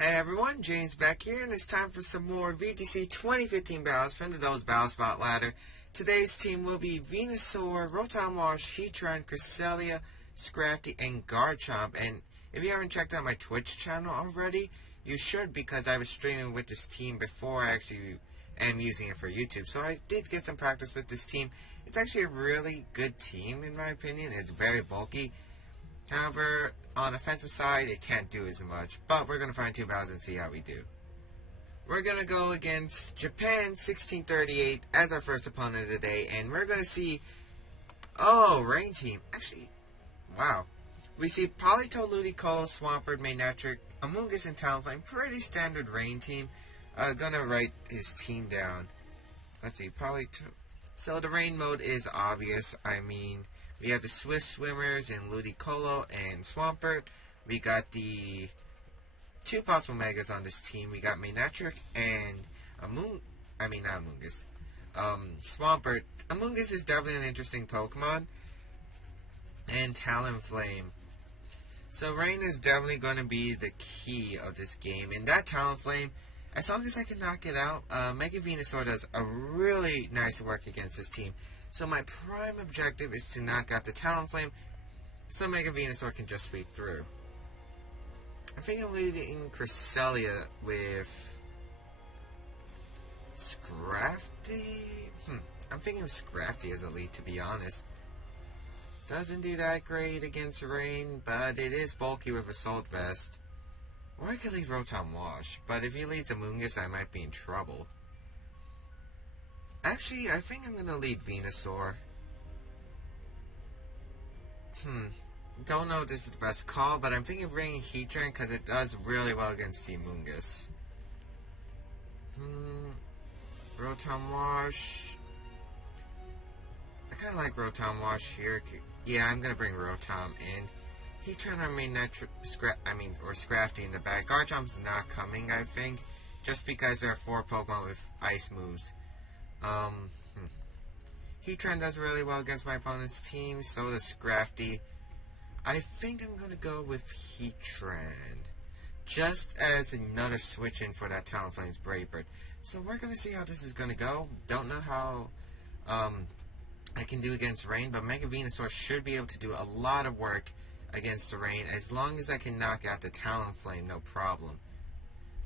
Hey everyone, James Baek here, and it's time for some more VGC 2015 battles from the Those Battle Spot ladder. Today's team will be Venusaur, Rotom Wash, Heatran, Cresselia, Scrafty, and Garchomp. And if you haven't checked out my Twitch channel already, you should, because I was streaming with this team before I actually am using it for YouTube. So I did get some practice with this team. It's actually a really good team in my opinion. It's very bulky. However, on offensive side, it can't do as much. But we're going to find two battles and see how we do. We're going to go against Japan 1638 as our first opponent of the day. And we're going to see... Oh, Rain Team. Actually, wow. We see Politoed, Ludicolo, Swampert, Manectric, Amoonguss, and Talonflame. Pretty standard Rain Team. Gonna write his team down. Let's see, Politoed. So the Rain mode is obvious. I mean... We have the Swift Swimmers in Ludicolo and Swampert. We got the two possible Megas on this team. We got Manectric and Swampert. Amoonguss is definitely an interesting Pokemon. And Talonflame. So Rain is definitely going to be the key of this game. And that Talonflame, as long as I can knock it out, Mega Venusaur does a really nice work against this team. So my prime objective is to knock out the Talonflame so Mega Venusaur can just sweep through. I think I'm leading Cresselia with Scrafty. I'm thinking of Scrafty as a lead, to be honest. Doesn't do that great against Rain, but it is bulky with Assault Vest. Or I could lead Rotom Wash, but if he leads Amoonguss, I might be in trouble. Actually, I think I'm going to lead Venusaur. Don't know if this is the best call, but I'm thinking of bringing Heatran because it does really well against the Amoonguss. Rotom Wash. I kind of like Rotom Wash here. Yeah, I'm going to bring Rotom in. Heatran or Manectric, or Scrafty in the back. Garchomp's not coming, I think, just because there are 4 Pokemon with Ice moves. Heatran does really well against my opponent's team, so does Scrafty. I think I'm going to go with Heatran, just as another switch in for that Talonflame's Brave Bird. So we're going to see how this is going to go. Don't know how I can do against Rain, but Mega Venusaur should be able to do a lot of work against the Rain, as long as I can knock out the Talonflame, no problem.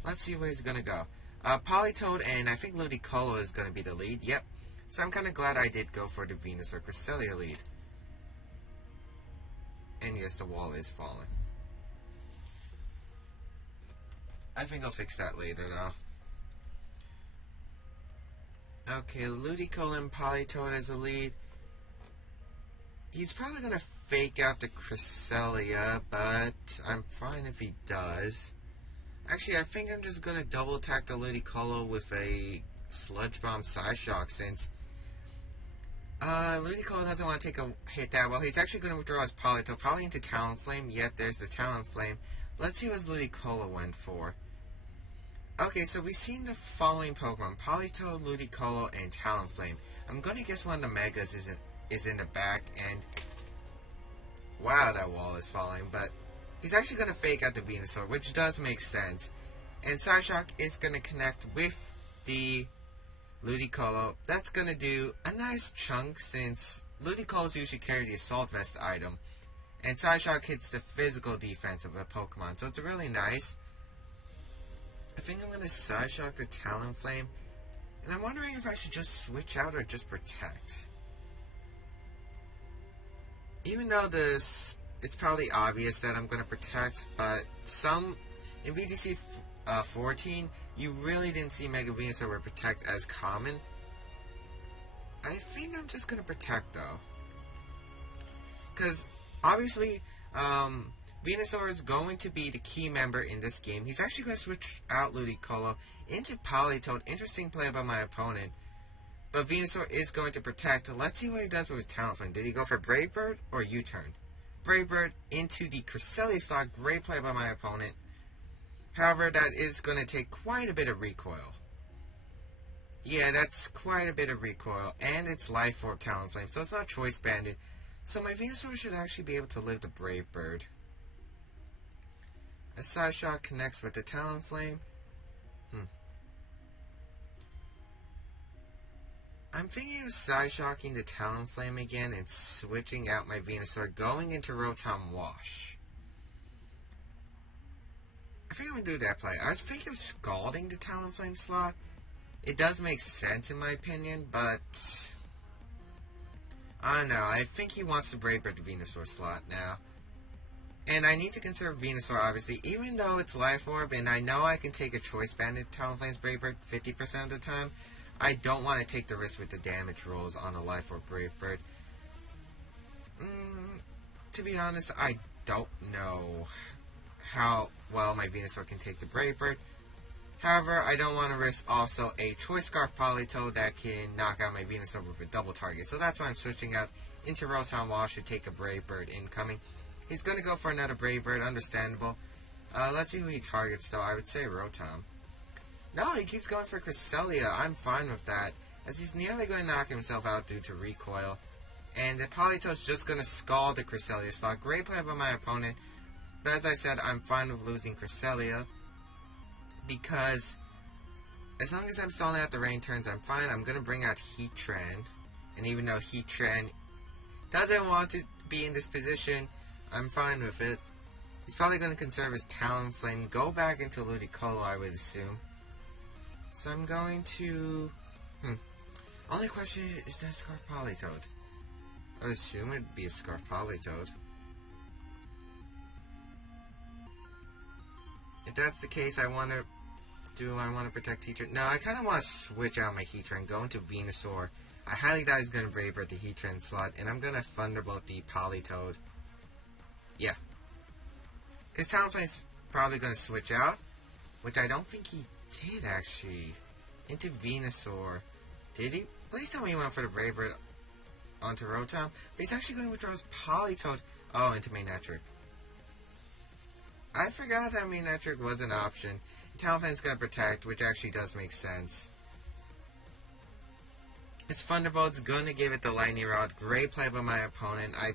Let's see where he's going to go. Politoed and I think Ludicolo is going to be the lead. Yep. So I'm kind of glad I did go for the Venusaur Cresselia lead. And yes, the wall is falling. I think I'll fix that later, though. Okay, Ludicolo and Politoed as a lead. He's probably going to fake out the Cresselia, but I'm fine if he does. Actually, I think I'm just going to double attack the Ludicolo with a Sludge Bomb Psyshock, since Ludicolo doesn't want to take a hit that well. He's actually going to withdraw his Politoed, probably into Talonflame. Yep, there's the Talonflame. Let's see what Ludicolo went for. Okay, so we've seen the following Pokemon: Politoed, Ludicolo, and Talonflame. I'm going to guess one of the Megas is in the back, and wow, that wall is falling, but he's actually going to fake out the Venusaur, which does make sense. And Psyshock is going to connect with the Ludicolo. That's going to do a nice chunk, since Ludicolo's usually carry the Assault Vest item. And Psyshock hits the physical defense of a Pokemon, so it's really nice. I think I'm going to Psyshock the Talonflame. And I'm wondering if I should just switch out or just protect. Even though it's probably obvious that I'm going to protect, but in VGC 14, you really didn't see Mega Venusaur where protect as common. I think I'm just going to protect, though. Because, obviously, Venusaur is going to be the key member in this game. He's actually going to switch out Ludicolo into Politoed. Interesting play by my opponent. But Venusaur is going to protect. Let's see what he does with his Talonflame. Did he go for Brave Bird or U-turn? Brave Bird into the Cresselia slot. Great play by my opponent. However, that is going to take quite a bit of recoil. Yeah, that's quite a bit of recoil. And it's Life Orb Talonflame, so it's not Choice Banded. So my Venusaur should actually be able to live the Brave Bird. A side shot connects with the Talonflame. I'm thinking of side shocking the Talonflame again and switching out my Venusaur, going into Rotom Wash. I think I'm going to do that play. I was thinking of scalding the Talonflame slot. It does make sense in my opinion, but I don't know. I think he wants to Brave Bird the Venusaur slot now. And I need to conserve Venusaur, obviously, even though it's Life Orb, and I know I can take a Choice Banded Talonflame's Brave Bird 50% of the time. I don't want to take the risk with the damage rolls on a Life Orb Brave Bird. To be honest, I don't know how well my Venusaur can take the Brave Bird. However, I don't want to risk also a Choice Scarf Politoed that can knock out my Venusaur with a double target. So that's why I'm switching out into Rotom Wash to take a Brave Bird incoming. He's going to go for another Brave Bird, understandable. Let's see who he targets though. I would say Rotom. No, he keeps going for Cresselia. I'm fine with that, as he's nearly going to knock himself out due to recoil. And the Politoed's just going to scald the Cresselia slot. Great play by my opponent. But as I said, I'm fine with losing Cresselia, because as long as I'm stalling out the rain turns, I'm fine. I'm going to bring out Heatran. And even though Heatran doesn't want to be in this position, I'm fine with it. He's probably going to conserve his Talonflame, go back into Ludicolo, I would assume. So I'm going to... Only question is that a Scarf Politoed? I would assume it'd be a Scarf Politoed. If that's the case, I want to protect Heatran? No, I kind of want to switch out my Heatran, go into Venusaur. I highly doubt he's going to Brave Bird the Heatran slot, and I'm going to Thunderbolt the Politoed. Yeah. Because Talonflame's probably going to switch out, which I don't think he did, actually. Into Venusaur. Did he? Please tell me he went for the Brave Bird onto Rotom. But he's actually going to withdraw his Politoed. Oh, into Manectric. I forgot that Manectric was an option. Talonflame's going to protect, which actually does make sense. His Thunderbolt's going to give it the Lightning Rod. Great play by my opponent. I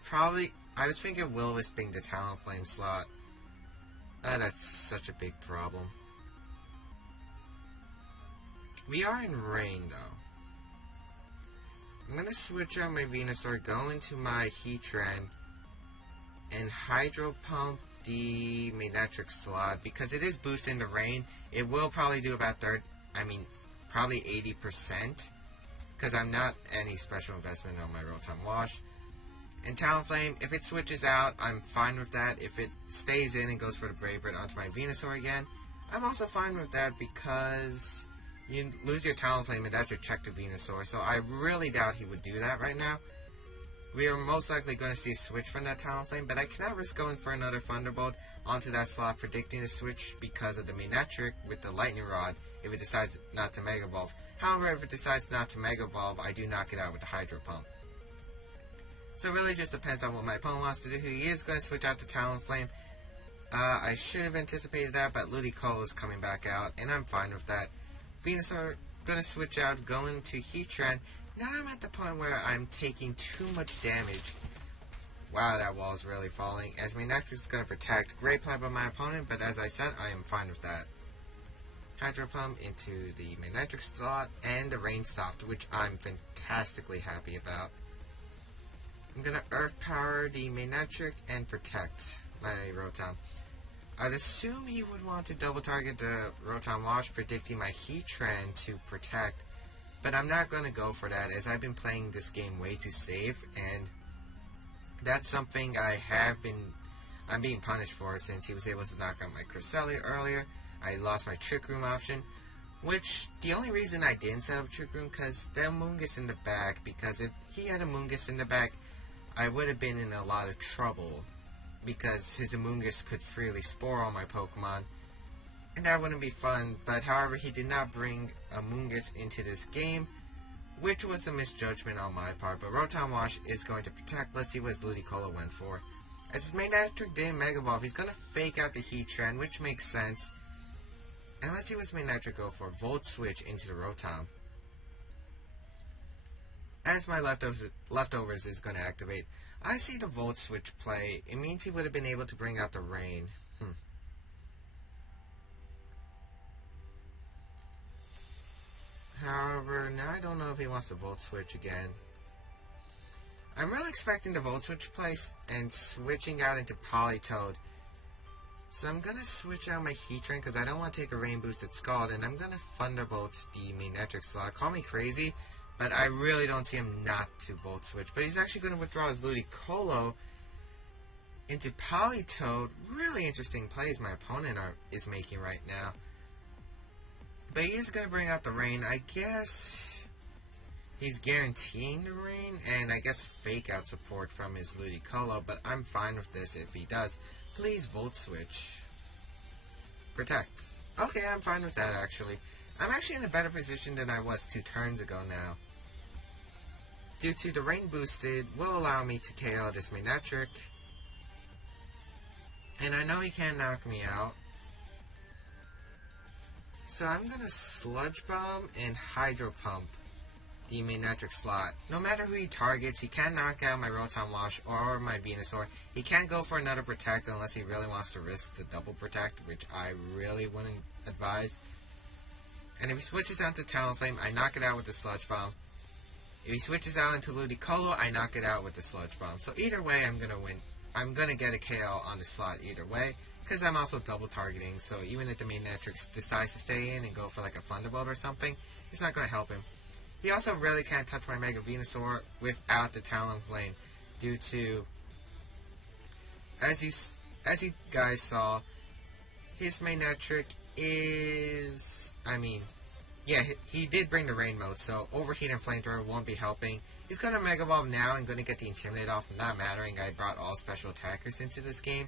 was thinking of Will-Wisping the Talonflame slot. That's such a big problem. We are in rain, though. I'm going to switch out my Venusaur, go into my Heatran, and Hydro Pump the Manectric slot, because it is boosting the rain. It will probably do about probably 80%, because I'm not any special investment on my Rotom Wash. And Talonflame, if it switches out, I'm fine with that. If it stays in and goes for the Brave Bird onto my Venusaur again, I'm also fine with that, because you lose your Talonflame and that's your check to Venusaur. So I really doubt he would do that right now. We are most likely going to see a switch from that Talonflame, but I cannot risk going for another Thunderbolt onto that slot, predicting a switch because of the Manectric with the Lightning Rod if it decides not to Mega Evolve. However, if it decides not to Mega Evolve, I do knock it out with the Hydro Pump. So it really just depends on what my opponent wants to do. He is going to switch out to Talonflame. I should have anticipated that, but Ludicolo is coming back out, and I'm fine with that. Venusaur going to switch out, going to Heatran. Now I'm at the point where I'm taking too much damage. Wow, that wall is really falling. As Manectric is going to protect. Great play by my opponent, but as I said, I am fine with that. Hydro Pump into the Manectric slot, and the rain stopped, which I'm fantastically happy about. I'm going to Earth Power the Manectric and protect my Rotom. I'd assume he would want to double target the Rotom Wash, predicting my Heatran to protect. But I'm not going to go for that, as I've been playing this game way too safe, and that's something I'm being punished for, since he was able to knock out my Cresselia earlier. I lost my Trick Room option, which the only reason I didn't set up Trick Room, because the Amoonguss in the back, because if he had Amoonguss in the back, I would have been in a lot of trouble, because his Amoonguss could freely spore all my Pokemon. And that wouldn't be fun, but however, he did not bring Amoonguss into this game, which was a misjudgment on my part. But Rotom Wash is going to protect. Let's see what his Ludicolo went for. As his Manectric didn't Mega Evolve, he's going to fake out the Heatran, which makes sense. And let's see what his Manectric go for. Volt Switch into the Rotom. As my leftovers is going to activate, I see the Volt Switch play. It means he would have been able to bring out the rain. However, now I don't know if he wants to Volt Switch again. I'm really expecting the Volt Switch place and switching out into Politoed. So I'm going to switch out my Heatran because I don't want to take a Rain Boosted Scald, and I'm going to Thunderbolt the Manectric slot. Call me crazy, but I really don't see him not to Volt Switch. But he's actually going to withdraw his Ludicolo into Politoed. Really interesting plays my opponent is making right now. But he is going to bring out the Rain. I guess he's guaranteeing the Rain, and I guess Fake Out support from his Ludicolo, but I'm fine with this if he does. Please Volt Switch. Protect. Okay, I'm fine with that actually. I'm actually in a better position than I was 2 turns ago now. Due to the Rain Boosted will allow me to KO this Manectric. And I know he can't knock me out. So I'm going to Sludge Bomb and Hydro Pump the Manectric slot. No matter who he targets, he can knock out my Rotom Wash or my Venusaur. He can't go for another Protect unless he really wants to risk the double Protect, which I really wouldn't advise. And if he switches out to Talonflame, I knock it out with the Sludge Bomb. If he switches out into Ludicolo, I knock it out with the Sludge Bomb. So either way, I'm going to win. I'm going to get a KO on the slot either way, because I'm also double targeting. So even if the Manectric decides to stay in and go for like a Thunderbolt or something, it's not going to help him. He also really can't touch my Mega Venusaur without the Talonflame, due to, as you guys saw, his Manectric is, yeah, he did bring the Rain mode, so Overheat and Flamethrower won't be helping. He's going to Mega Evolve now and going to get the Intimidate off, not mattering. I brought all special attackers into this game.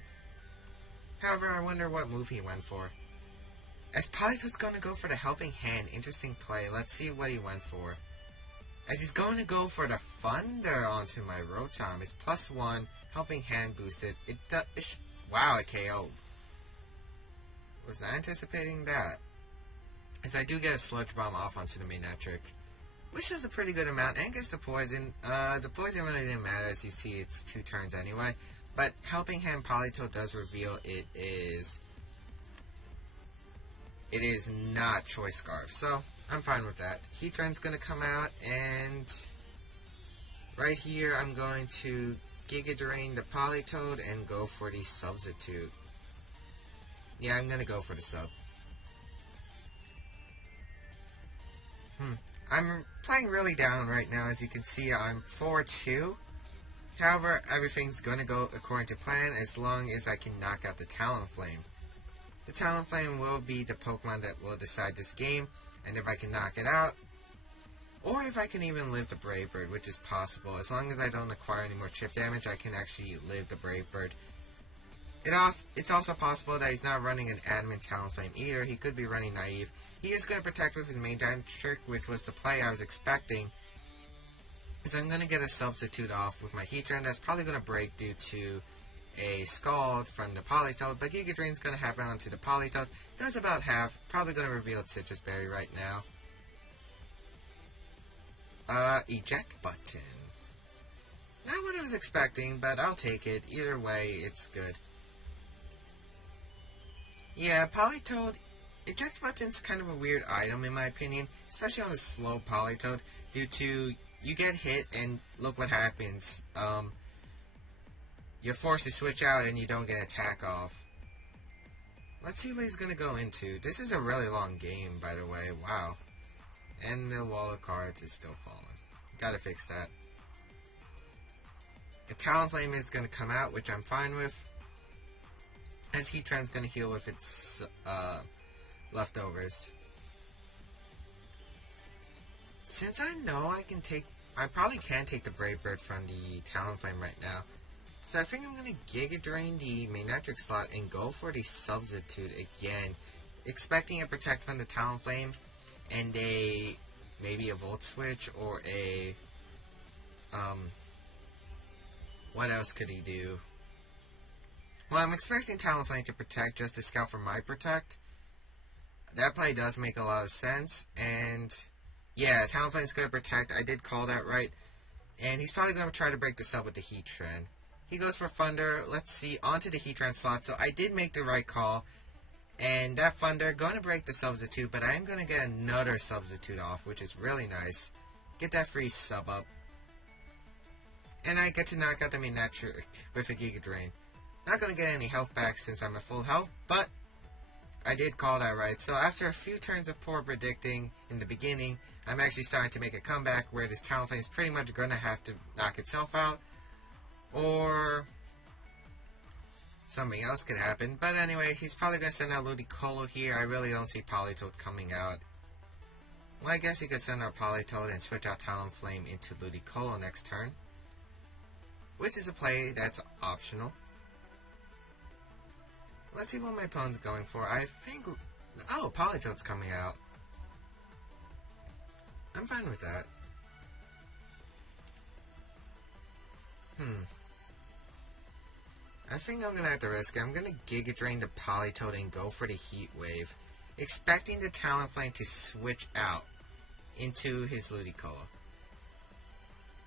However, I wonder what move he went for. As Politoed's going to go for the Helping Hand, interesting play. Let's see what he went for. As he's going to go for the Thunder onto my Rotom, it's +1, Helping Hand boosted. Wow, a KO. Was not anticipating that. As I do get a Sludge Bomb off onto the Manectric, which is a pretty good amount, and gets the Poison. The Poison really didn't matter, as you see it's 2 turns anyway. But Helping Hand Politoed does reveal it is not Choice Scarf, so I'm fine with that. Heatran's going to come out, and right here I'm going to Giga Drain the Politoed and go for the Substitute. Yeah, I'm going to go for the Sub. I'm playing really down right now. As you can see, I'm 4-2. However, everything's going to go according to plan as long as I can knock out the Talonflame. The Talonflame will be the Pokemon that will decide this game, and if I can knock it out, or if I can even live the Brave Bird, which is possible. As long as I don't acquire any more chip damage, I can actually live the Brave Bird. It's also possible that he's not running an Adamant Talonflame either. He could be running Naive. He is going to protect with his main trick, which was the play I was expecting. So I'm going to get a Substitute off with my Heatran. That's probably going to break due to a Scald from the Politoed, but Giga Drain's going to happen onto the Politoed. Does about half. Probably going to reveal its Citrus Berry right now. Eject Button. Not what I was expecting, but I'll take it. Either way, it's good. Yeah, Politoed, Eject Button's kind of a weird item in my opinion, especially on a slow Politoed, due to you get hit and look what happens. You're forced to switch out and you don't get attack off. Let's see what he's going to go into. This is a really long game, by the way. Wow. And the wall of cards is still falling. Gotta fix that. A Talonflame is going to come out, which I'm fine with. As Heatran's going to heal with its leftovers. Since I know I probably can take the Brave Bird from the Talonflame right now. So I think I'm going to Giga Drain the Manectric slot and go for the Substitute again. Expecting a Protect from the Talonflame and maybe a Volt Switch or a, what else could he do? Well, I'm expecting Talonflame to Protect just to scout for my Protect. That play does make a lot of sense, and yeah, Talonflame's going to Protect. I did call that right. And he's probably going to try to break the sub with the Heatran. He goes for Thunder. Let's see, onto the Heatran slot. So I did make the right call. And that Thunder, going to break the substitute, but I am going to get another substitute off, which is really nice. Get that free sub up. And I get to knock out the Rematch with a Giga Drain. Not going to get any health back since I'm at full health, but I did call that right. So after a few turns of poor predicting in the beginning, I'm actually starting to make a comeback where this Talonflame is pretty much going to have to knock itself out. Or something else could happen. But anyway, he's probably going to send out Ludicolo here. I really don't see Politoed coming out. Well, I guess he could send out Politoed and switch out Talonflame into Ludicolo next turn, which is a play that's optional. Let's see what my opponent's going for. I think... Oh, Politoed's coming out. I'm fine with that. I think I'm going to have to risk it. I'm going to Giga Drain the Politoed and go for the Heat Wave, expecting the Talonflame to switch out into his Ludicolo.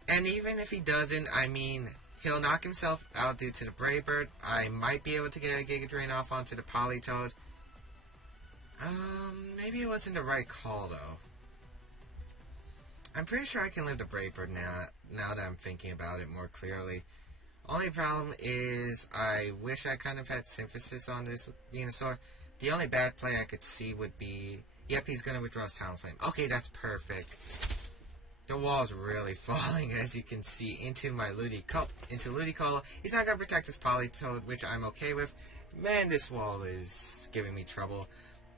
And even if he doesn't, I mean, he'll knock himself out due to the Brave Bird. I might be able to get a Giga Drain off onto the Politoed. Maybe it wasn't the right call, though. I'm pretty sure I can live the Brave Bird now that I'm thinking about it more clearly. Only problem is I wish I kind of had Synthesis on this Venusaur. The only bad play I could see would be... Yep, he's going to withdraw his Talonflame. Okay, that's perfect. The wall's really falling, as you can see, into my Ludicolo. He's not going to protect his Politoed, which I'm okay with. Man, this wall is giving me trouble.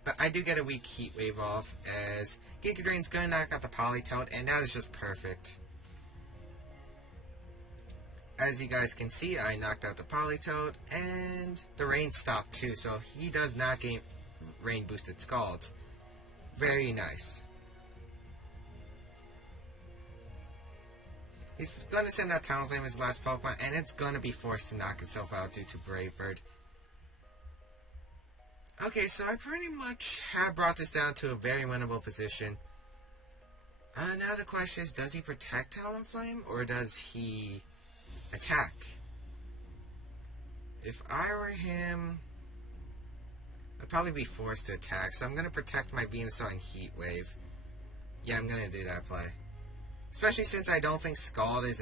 But I do get a weak Heat Wave off, as Giga Drain's going to knock out the Politoed, and that is just perfect. As you guys can see, I knocked out the Politoed, and the rain stopped too, so he does not gain rain boosted Scalds. Very nice. He's going to send out Talonflame as last Pokemon, and it's going to be forced to knock itself out due to Brave Bird. Okay, so I pretty much have brought this down to a very winnable position. Now the question is, does he protect Talonflame, or does he attack? If I were him, I'd probably be forced to attack, so I'm going to protect my Venusaur and Heat Wave. Yeah, I'm going to do that play. Especially since I don't think Scald is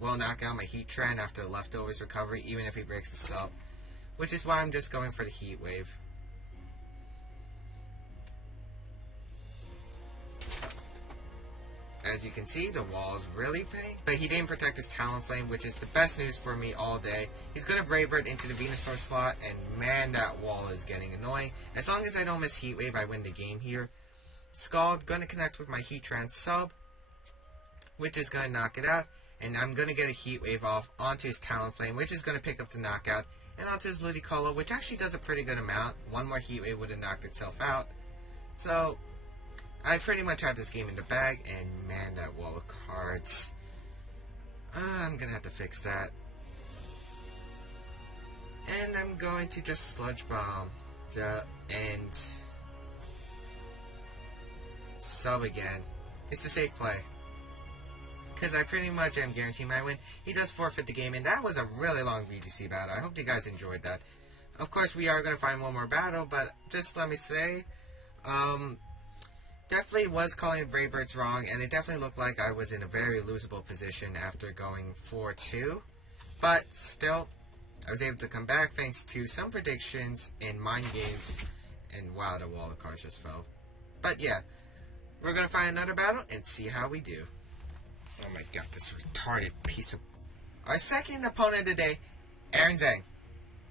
will knock out my Heatran after Leftovers recovery, even if he breaks the sub. Which is why I'm just going for the Heat Wave. As you can see, the wall's really big, but he didn't protect his Talonflame, which is the best news for me all day. He's going to Brave Bird into the Venusaur slot, and man, that wall is getting annoying. As long as I don't miss Heat Wave, I win the game here. Scald, going to connect with my Heatran sub, which is going to knock it out, and I'm going to get a Heat Wave off onto his Talonflame, which is going to pick up the knockout, and onto his Ludicolo, which actually does a pretty good amount. One more Heat Wave would have knocked itself out. So I pretty much have this game in the bag, and man, that wall of cards. I'm going to have to fix that. And I'm going to just Sludge Bomb the end. Sub again. It's the safe play, because I pretty much am guaranteeing my win. He does forfeit the game, and that was a really long VGC battle. I hope you guys enjoyed that. Of course, we are going to find one more battle, but just let me say, definitely was calling Brave Birds wrong, and it definitely looked like I was in a very losable position after going 4-2. But still, I was able to come back thanks to some predictions and mind games, and wow, the wall of cards just fell. But yeah, we're going to find another battle and see how we do. Oh my god, this retarded piece of... Our second opponent of the day, Aaron Zang.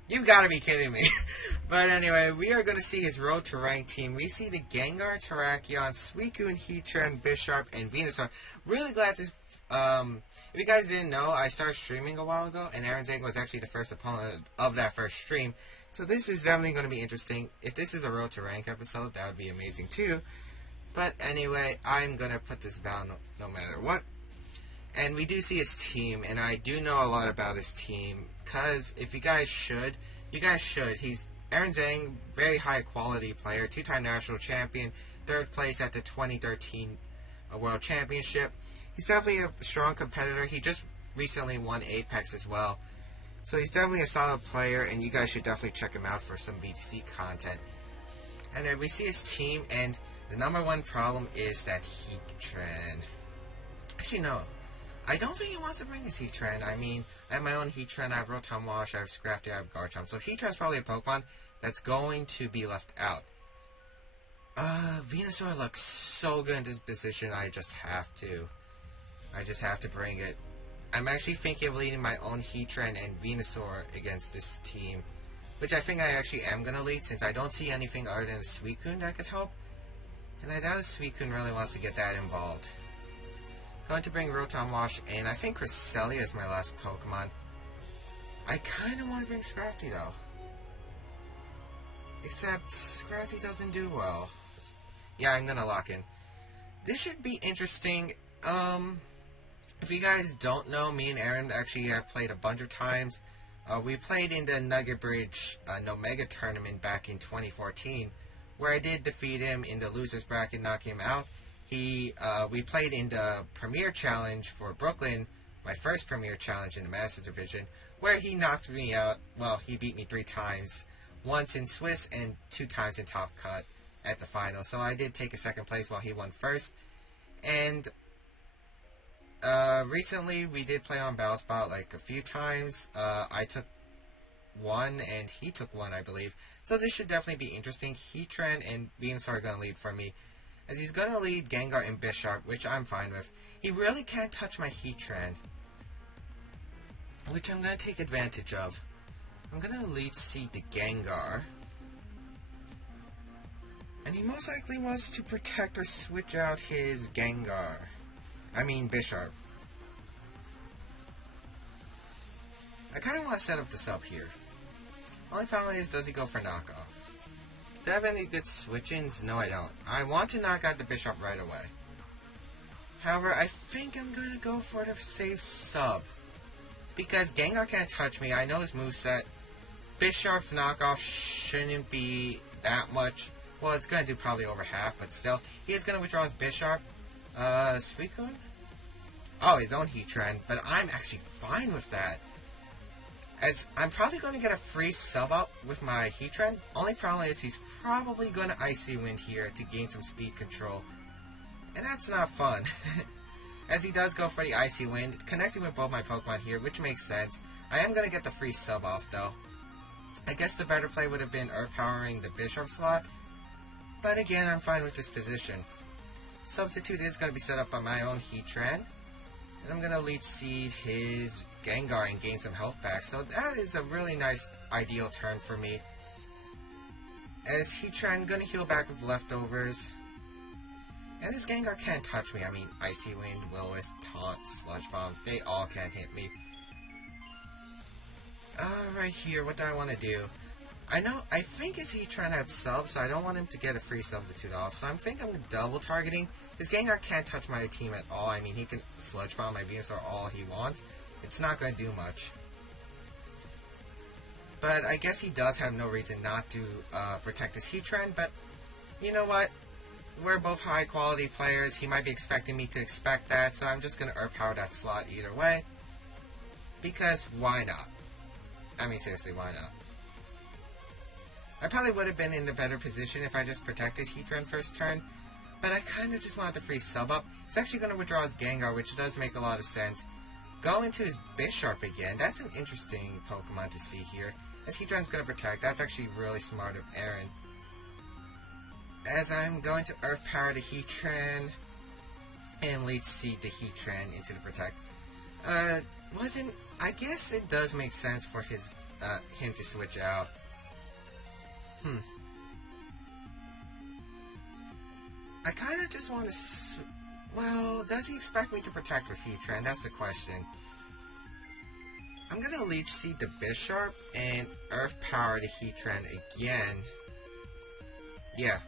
You gotta be kidding me. But anyway, we are going to see his Road to Rank team. We see the Gengar, Terrakion, Suicune, Heatran, Bisharp, and Venusaur. Really glad to... if you guys didn't know, I started streaming a while ago, and Aaron Zang was actually the first opponent of that first stream. So this is definitely going to be interesting. If this is a Road to Rank episode, that would be amazing too. But anyway, I'm going to put this down no matter what. And we do see his team, and I do know a lot about his team, because if you guys should, he's Aaron Zang, very high quality player, 2-time national champion, 3rd place at the 2013 World Championship. He's definitely a strong competitor. He just recently won Apex as well. So he's definitely a solid player, and you guys should definitely check him out for some VGC content. And then we see his team, and the number one problem is that Heatran. Actually, no. I don't think he wants to bring his Heatran. I mean, I have my own Heatran, I have Rotom Wash, I have Scrafty, I have Garchomp. So Heatran's probably a Pokemon that's going to be left out. Venusaur looks so good in this position, I just have to. I just have to bring it. I'm actually thinking of leading my own Heatran and Venusaur against this team, which I think I actually am going to lead, since I don't see anything other than a Suicune that could help. And I doubt a Suicune really wants to get that involved. Going to bring Rotom Wash, and I think Cresselia is my last Pokemon. I kind of want to bring Scrafty though. Except Scrafty doesn't do well. Yeah, I'm going to lock in. This should be interesting. If you guys don't know, me and Aaron actually have played a bunch of times. We played in the Nugget Bridge Nomega tournament back in 2014, where I did defeat him in the loser's bracket, knocking him out. We played in the Premier Challenge for Brooklyn, my first Premier Challenge in the Master Division, where he knocked me out. Well, he beat me 3 times, once in Swiss and 2 times in Top Cut at the final. So I did take a second place while he won first. And recently we did play on Battlespot like a few times. I took 1 and he took 1, I believe. So this should definitely be interesting. Heatran and Venusaur are going to lead for me, as he's going to lead Gengar and Bisharp, which I'm fine with. He really can't touch my Heatran, which I'm going to take advantage of. I'm going to Leech Seed the Gengar, and he most likely wants to protect or switch out his Gengar. I mean Bisharp. I kind of want to set up the sub here. Only problem is, does he go for knockoff? Do I have any good switch-ins? No, I don't. I want to knock out the Bisharp right away. However, I think I'm going to go for the safe sub, because Gengar can't touch me. I know his moveset. Bisharp's knockoff shouldn't be that much. Well, it's going to do probably over half, but still. He is going to withdraw his Bisharp. Suicune? Oh, his own Heatran, but I'm actually fine with that, as I'm probably going to get a free sub up with my Heatran. Only problem is he's probably going to Icy Wind here to gain some speed control, and that's not fun. As he does go for the Icy Wind, connecting with both my Pokemon here, which makes sense. I am going to get the free sub off though. I guess the better play would have been Earth Powering the Bisharp slot, but again, I'm fine with this position. Substitute is going to be set up by my own Heatran, and I'm going to Leech Seed his Gengar and gain some health back. So that is a really nice ideal turn for me, as Heatran going to heal back with leftovers. And this Gengar can't touch me. I mean, Icy Wind, Will-O-Wisp, Taunt, Sludge Bomb, they all can't hit me. Right here, what do I want to do? I think his Heatran had sub, so I don't want him to get a free substitute off. So I'm thinking I'm double targeting. His Gengar can't touch my team at all. I mean, he can Sludge Bomb my Venusaur all he wants. It's not going to do much. But I guess he does have no reason not to protect his Heatran. But you know what? We're both high quality players. He might be expecting me to expect that. So I'm just going to Earth Power that slot either way. Because why not? I mean, seriously, why not? I probably would have been in the better position if I just protected his Heatran first turn. But I kind of just wanted the free sub up. He's actually going to withdraw his Gengar, which does make a lot of sense. Go into his Bisharp again. That's an interesting Pokemon to see here. As Heatran's going to protect. That's actually really smart of Aaron. As I'm going to Earth Power the Heatran and Leech Seed the Heatran into the protect. I guess it does make sense for him to switch out. I kind of just want to... Well, does he expect me to protect with Heatran? That's the question. I'm going to Leech Seed the Bisharp and Earth Power the Heatran again. Yeah.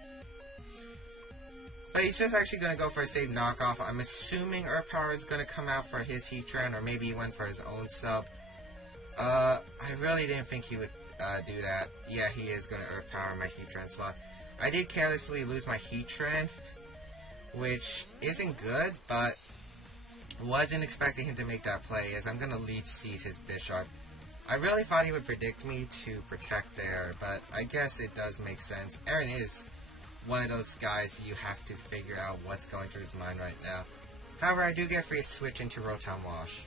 But he's just actually going to go for a save knockoff. I'm assuming Earth Power is going to come out for his Heatran, or maybe he went for his own sub. I really didn't think he would do that. Yeah, he is going to Earth Power my Heatran slot. I did carelessly lose my Heatran, which isn't good, but wasn't expecting him to make that play, as I'm going to Leech Seed his Bisharp. I really thought he would predict me to protect there, but I guess it does make sense. Aaron is one of those guys you have to figure out what's going through his mind right now. However, I do get free switch into Rotom Wash.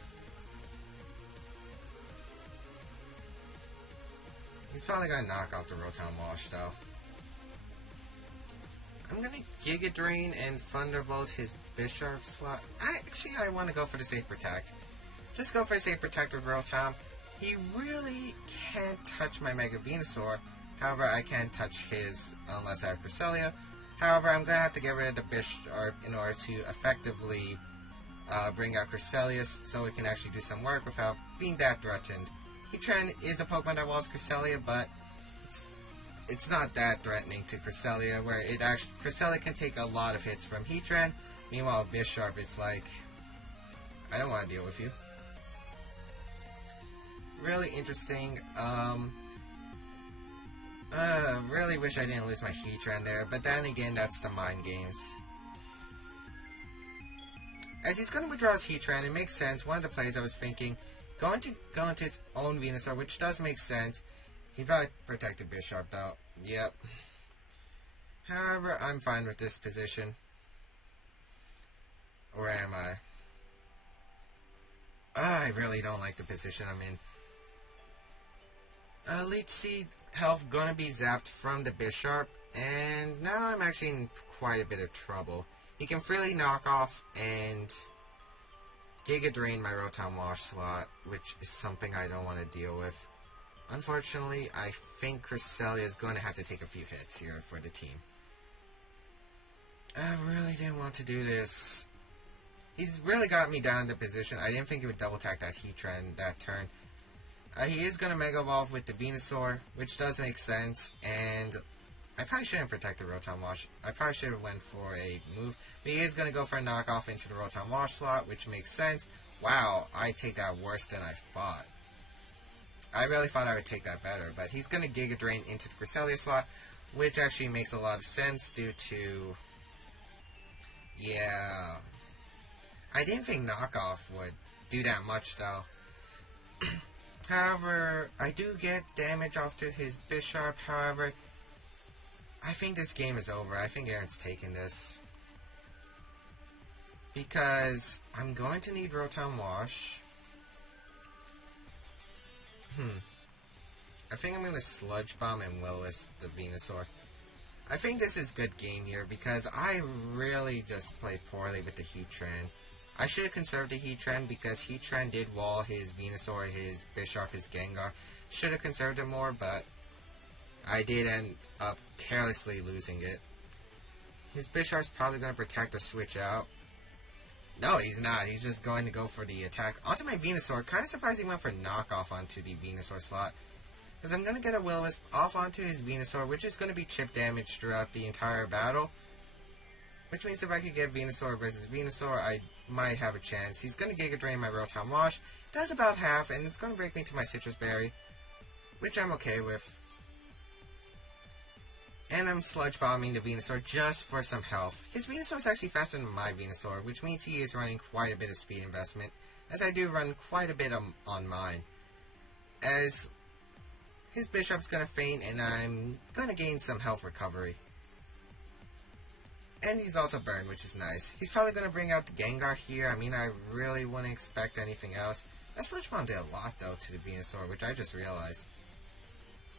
He's probably going to knock out the Rotom Wash, though. I'm going to Giga Drain and Thunderbolt his Bisharp slot. I want to go for the Safe Protect. Just go for a Safe Protect with Rotom. He really can't touch my Mega Venusaur. However, I can touch his unless I have Cresselia. However, I'm going to have to get rid of the Bisharp in order to effectively bring out Cresselia so it can actually do some work without being that threatened. Heatran is a Pokemon that walls Cresselia, but it's not that threatening to Cresselia, where Cresselia can take a lot of hits from Heatran. Meanwhile, Bisharp, it's like, I don't want to deal with you. Really interesting. Really wish I didn't lose my Heatran there, but then again, that's the mind games. As he's going to withdraw his Heatran, it makes sense. One of the plays I was thinking, going to go into his own Venusaur, which does make sense. He probably protected Bisharp, though. Yep. However, I'm fine with this position. Or am I? I really don't like the position I'm in. Leech Seed health gonna be zapped from the Bisharp, and now I'm actually in quite a bit of trouble. He can freely knock off and Giga Drain my Rotom Wash slot, which is something I don't want to deal with. Unfortunately, I think Cresselia is going to have to take a few hits here for the team. I really didn't want to do this. He's really got me down in the position. I didn't think he would double attack that Heatran that turn. He is going to Mega Evolve with the Venusaur, which does make sense, and I probably shouldn't protect the Rotom Wash. I probably should have went for a move, but he is going to go for a knockoff into the Rotom Wash slot, which makes sense. Wow, I take that worse than I thought. I really thought I would take that better, but he's going to Giga Drain into the Cresselia slot, which actually makes a lot of sense due to... Yeah... I didn't think knockoff would do that much, though. However, I do get damage off to his Bisharp. However, I think this game is over. I think Aaron's taking this. Because I'm going to need Rotom Wash. I think I'm going to Sludge Bomb and Will-O-Wisp the Venusaur. I think this is good game here because I really just played poorly with the Heatran. I should have conserved the Heatran because Heatran did wall his Venusaur, his Bisharp, his Gengar. Should have conserved it more, but I did end up carelessly losing it. His Bisharp's probably going to protect or switch out. No, he's not. He's just going to go for the attack onto my Venusaur. Kind of surprised he went for knockoff onto the Venusaur slot. Because I'm going to get a Will-O-Wisp off onto his Venusaur, which is going to be chip damage throughout the entire battle. Which means if I could get Venusaur versus Venusaur, I might have a chance. He's going to Giga Drain my Rotom Wash. Does about half, and it's going to break me to my Citrus Berry. Which I'm okay with. And I'm Sludge Bombing the Venusaur just for some health. His Venusaur is actually faster than my Venusaur, which means he is running quite a bit of speed investment. As I do run quite a bit on mine. As his Bisharp's going to faint, and I'm going to gain some health recovery. And he's also burned, which is nice. He's probably going to bring out the Gengar here. I mean, I really wouldn't expect anything else. That Sludge Bomb did a lot, though, to the Venusaur, which I just realized.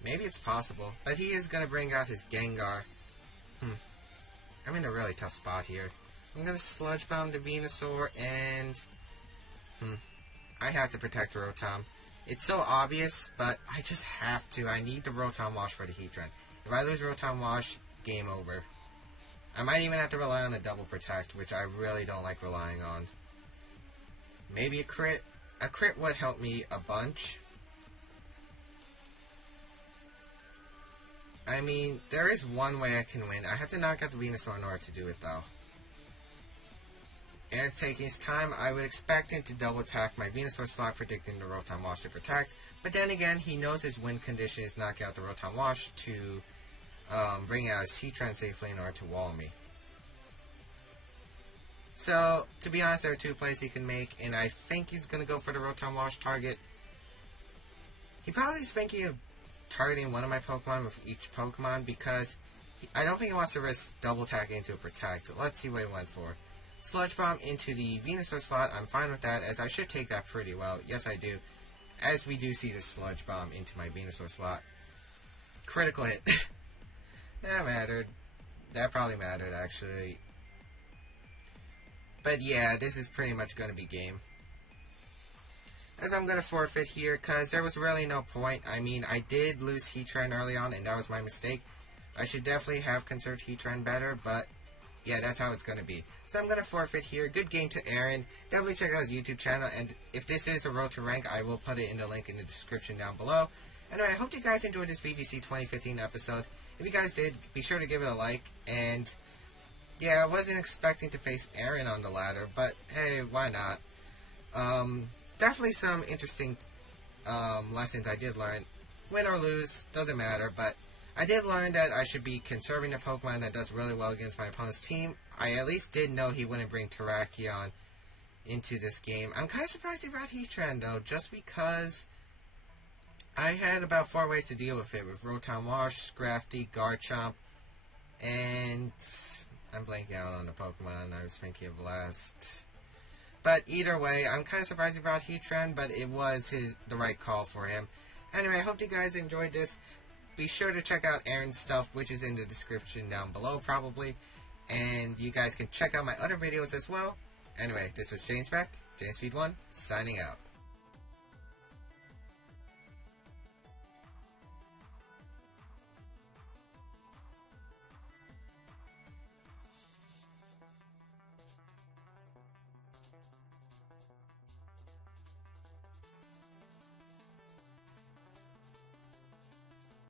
Maybe it's possible. But he is going to bring out his Gengar. I'm in a really tough spot here. I'm going to Sludge Bomb the Venusaur, and... I have to protect Rotom. It's so obvious, but I just have to. I need the Rotom Wash for the Heatran. If I lose Rotom Wash, game over. I might even have to rely on a double protect, which I really don't like relying on. Maybe a crit. A crit would help me a bunch. I mean, there is one way I can win. I have to knock out the Venusaur in order to do it, though. And it's taking his time. I would expect him to double attack my Venusaur slot, predicting the Rotom Wash to protect. But then again, he knows his win condition is knock out the Rotom Wash to bring out his Heatran safely in order to wall me. So, to be honest, there are two plays he can make, and I think he's going to go for the Rotom Wash target. He probably is thinking of targeting one of my Pokemon with each Pokemon because I don't think he wants to risk double attacking into a Protect. Let's see what he went for. Sludge Bomb into the Venusaur slot. I'm fine with that, as I should take that pretty well. Yes, I do. As we do see the Sludge Bomb into my Venusaur slot. Critical hit. That mattered. That probably mattered, actually. But yeah, this is pretty much going to be game. As I'm going to forfeit here, because there was really no point. I mean, I did lose Heatran early on, and that was my mistake. I should definitely have conserved Heatran better, but yeah, that's how it's going to be. So I'm going to forfeit here. Good game to Aaron. Definitely check out his YouTube channel, and if this is a road to rank, I will put it in the link in the description down below. Anyway, I hope you guys enjoyed this VGC 2015 episode. If you guys did, be sure to give it a like, and yeah, I wasn't expecting to face Aaron on the ladder, but hey, why not? Definitely some interesting lessons I did learn. Win or lose, doesn't matter, but I did learn that I should be conserving a Pokemon that does really well against my opponent's team. I at least did know he wouldn't bring Terrakion into this game. I'm kind of surprised he brought Heatran, though, just because I had about 4 ways to deal with it, with Rotom Wash, Scrafty, Garchomp, and I'm blanking out on the Pokemon I was thinking of last. But either way, I'm kind of surprised he brought Heatran, but it was the right call for him. Anyway, I hope you guys enjoyed this. Be sure to check out Aaron's stuff, which is in the description down below, probably. And you guys can check out my other videos as well. Anyway, this was James Baek, JamesFeed1, signing out.